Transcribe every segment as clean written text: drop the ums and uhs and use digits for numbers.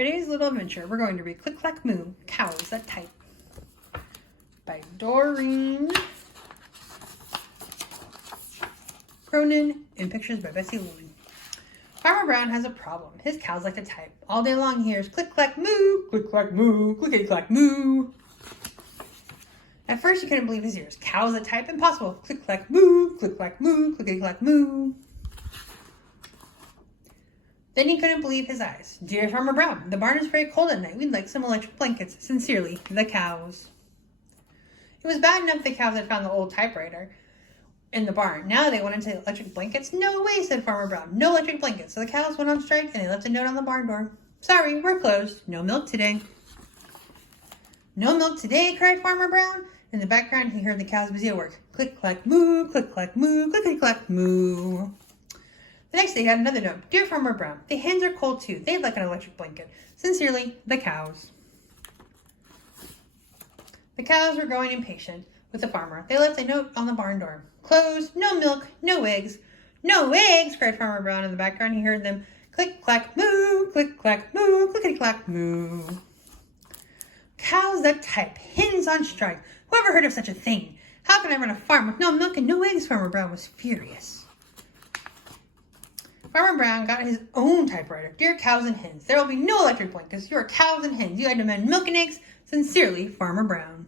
For today's little adventure, we're going to read Click, Clack, Moo, Cows That Type by Doreen Cronin and pictures by Bessie Lily. Farmer Brown has a problem. His cows like to type. All day long he hears click, clack, moo, click, clack, moo, clickety, clack, moo. At first he couldn't believe his ears. Cows that type? Impossible. Click, clack, moo, click, clack, moo, clickety, clack, moo. Then he couldn't believe his eyes. Dear Farmer Brown, the barn is very cold at night. We'd like some electric blankets. Sincerely, the cows. It was bad enough the cows had found the old typewriter in the barn. Now they wanted to electric blankets? No way, said Farmer Brown. No electric blankets. So the cows went on strike and they left a note on the barn door. Sorry, we're closed. No milk today. No milk today, cried Farmer Brown. In the background, he heard the cows busy at work. Click, clack, moo, click, clack, moo, clickety, clack, moo. The next day, he had another note. Dear Farmer Brown, the hens are cold too. They'd like an electric blanket. Sincerely, the cows. The cows were growing impatient with the farmer. They left a note on the barn door. Closed, no milk, no eggs. No eggs, cried Farmer Brown. In the background, he heard them click, clack, moo, click, clack, moo, clickety, clack, moo. Cows that type, hens on strike. Whoever heard of such a thing? How can I run a farm with no milk and no eggs? Farmer Brown was furious. Farmer Brown got his own typewriter. Dear cows and hens, there will be no electric blankets. You are cows and hens. You had to demand milk and eggs. Sincerely, Farmer Brown.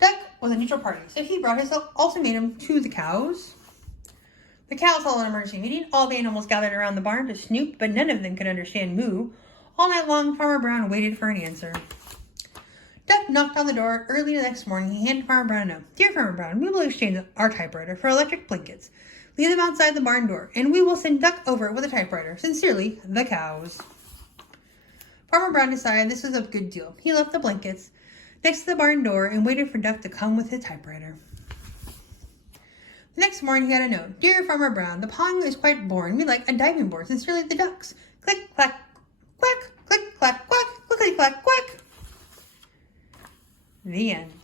Duck was a neutral party, so he brought his ultimatum to the cows. The cows held an emergency meeting. All the animals gathered around the barn to snoop, but none of them could understand moo. All night long, Farmer Brown waited for an answer. Duck knocked on the door early the next morning. He handed Farmer Brown a note. Dear Farmer Brown, we will exchange our typewriter for electric blankets. Leave them outside the barn door, and we will send Duck over with a typewriter. Sincerely, the cows. Farmer Brown decided this was a good deal. He left the blankets next to the barn door and waited for Duck to come with his typewriter. The next morning he had a note. Dear Farmer Brown, the pond is quite boring. We like a diving board. Sincerely, the ducks. Click, clack, quack, click, clack, quack, clickety, clack, quack. The end.